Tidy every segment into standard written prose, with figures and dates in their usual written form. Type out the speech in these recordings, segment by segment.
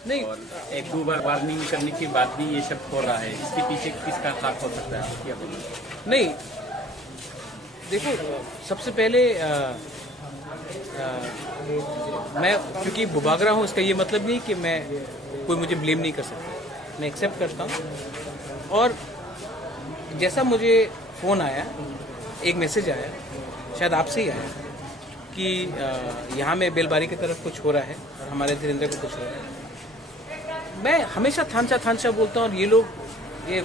नहीं, और एक दो बार वार्निंग करने के बाद भी ये सब हो रहा है, इसके पीछे किसका हाथ हो सकता है, क्या बोलूं? नहीं, देखो सबसे पहले मैं क्योंकि बुबागरा हूँ इसका ये मतलब नहीं कि मैं कोई मुझे ब्लेम नहीं कर सकता, मैं एक्सेप्ट करता हूँ। और जैसा मुझे फ़ोन आया, एक मैसेज आया, शायद आपसे ही आया कि यहाँ में बेलबारी की तरफ कुछ हो रहा है और हमारे धीरेन्द्र को कुछ हो रहा है। मैं हमेशा थानचा बोलता हूँ, और ये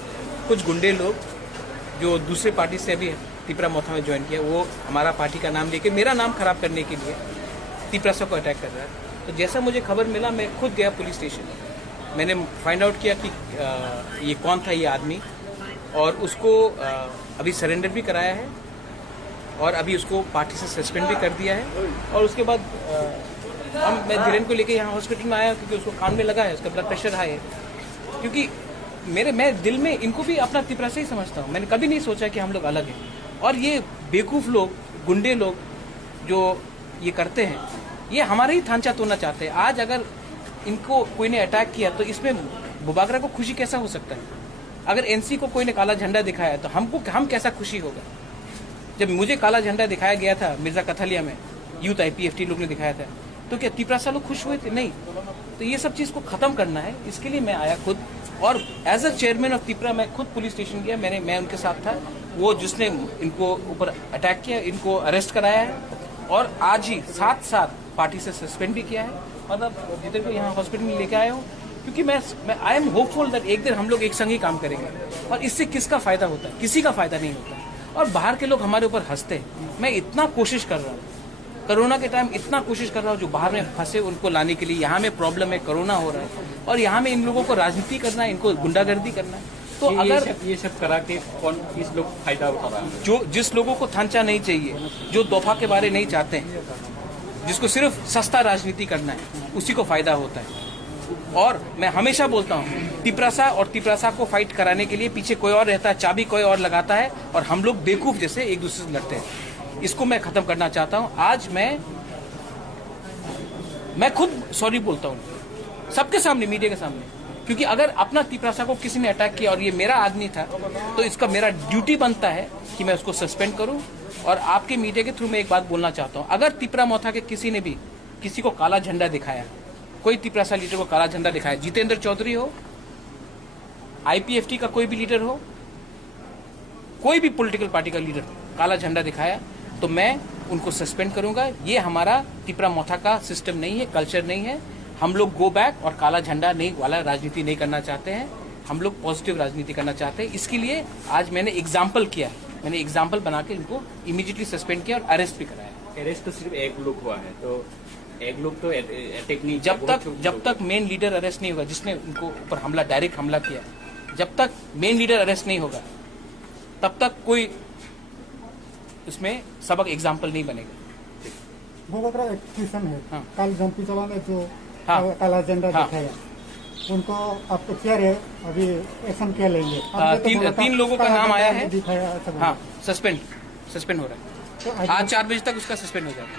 कुछ गुंडे लोग जो दूसरे पार्टी से अभी तिपरा मोथा में ज्वाइन किया, वो हमारा पार्टी का नाम लेके मेरा नाम खराब करने के लिए तिपरासा को अटैक कर रहा है। तो जैसा मुझे खबर मिला, मैं खुद गया पुलिस स्टेशन, मैंने फाइंड आउट किया कि ये कौन था ये आदमी, और उसको अभी सरेंडर भी कराया है और अभी उसको पार्टी से सस्पेंड भी कर दिया है। और उसके बाद मैं धीरेन्द्र को लेके यहाँ हॉस्पिटल में आया क्योंकि उसको कान में लगा है, उसका ब्लड प्रेशर हाई है। क्योंकि मैं दिल में इनको भी अपना तिपरासा ही समझता हूँ, मैंने कभी नहीं सोचा कि हम लोग अलग हैं। और ये बेवकूफ़ लोग, गुंडे लोग जो ये करते हैं, ये हमारा ही थांचा तोड़ना चाहते हैं। आज अगर इनको कोई ने अटैक किया तो इसमें बुबागरा को खुशी कैसा हो सकता है? अगर एनसी को कोई ने काला झंडा दिखाया तो हम कैसा खुशी होगा? जब मुझे काला झंडा दिखाया गया था मिर्जा कथलिया में, यूथ IPFT लोग ने दिखाया था, तो क्या तिपरासा लोग खुश हुए थे? नहीं। तो ये सब चीज़ को ख़त्म करना है, इसके लिए मैं आया खुद। और as a chairman of Tipra मैं खुद पुलिस स्टेशन गया, मैं उनके साथ था। वो जिसने इनको ऊपर अटैक किया, इनको अरेस्ट कराया है और आज ही साथ पार्टी से सस्पेंड भी किया है। और अब जिधर को यहाँ हॉस्पिटल में लेके आया हूँ, क्योंकि मैं आई एम होपफुल दैट एक दिन हम लोग एक संग ही काम करेंगे। और इससे किसका फ़ायदा होता है? किसी का फ़ायदा नहीं होता। और बाहर के लोग हमारे ऊपर हंसते हैं। मैं इतना कोशिश कर रहा हूँ, कोरोना के टाइम इतना कोशिश कर रहा हूँ, जो बाहर में फंसे उनको लाने के लिए। यहाँ में प्रॉब्लम है, कोरोना हो रहा है, और यहाँ में इन लोगों को राजनीति करना है, इनको गुंडागर्दी करना है। तो अगर ये सब करा के कौन किस लोग फायदा उठा रहा है? जो जिस लोगों को थांचा नहीं चाहिए, जो दफा के बारे नहीं चाहते हैं, जिसको सिर्फ सस्ता राजनीति करना है, उसी को फायदा होता है। और मैं हमेशा बोलता हूँ, तिपरासा को फाइट कराने के लिए पीछे कोई और रहता है, चाबी कोई और लगाता है, और हम लोग बेवकूफ जैसे एक दूसरे से लड़ते हैं। इसको मैं खत्म करना चाहता हूँ। आज मैं खुद सॉरी बोलता हूँ सबके सामने, मीडिया के सामने, क्योंकि अगर अपना तिपरासा को किसी ने अटैक किया और ये मेरा आदमी था, तो इसका मेरा ड्यूटी बनता है कि मैं उसको सस्पेंड करूं। और आपके मीडिया के थ्रू मैं एक बात बोलना चाहता हूं, अगर तिपरा मोथा के किसी ने भी किसी को काला झंडा दिखाया, कोई तिपरासा लीडर को काला झंडा दिखाया, जितेंद्र चौधरी हो, IPFT का कोई भी लीडर हो, कोई भी पॉलिटिकल पार्टी का लीडर काला झंडा दिखाया, तो मैं उनको सस्पेंड करूंगा। ये हमारा तिपरा मोथा का सिस्टम नहीं है, कल्चर नहीं है। हम लोग गो बैक और काला झंडा नहीं वाला राजनीति नहीं करना चाहते हैं। हम लोग पॉजिटिव राजनीति करना चाहते हैं। इसके लिए आज मैंने एग्जाम्पल किया, मैंने एग्जाम्पल बना के इनको इमीडिएटली सस्पेंड किया और अरेस्ट भी कराया। अरेस्ट तो सिर्फ एक लोग हुआ है, तो एक लोग तो अटैक नहीं। जब तक मेन लीडर अरेस्ट नहीं होगा, जिसने उनको ऊपर हमला, डायरेक्ट हमला किया, जब तक मेन लीडर अरेस्ट नहीं होगा, तब तक कोई उसमें सबक एग्जाम्पल नहीं बनेगा। बुबागरा एक किस्म है। हाँ। कल जंपी चला ने जो काला झंडा दिखाया, उनको आप क्या है, अभी एक्शन क्या लेंगे? तीन लोगों का नाम आया है, दिखाया, हाँ, सस्पेंड हो रहा है। आज 4 बजे तक उसका सस्पेंड हो जाएगा।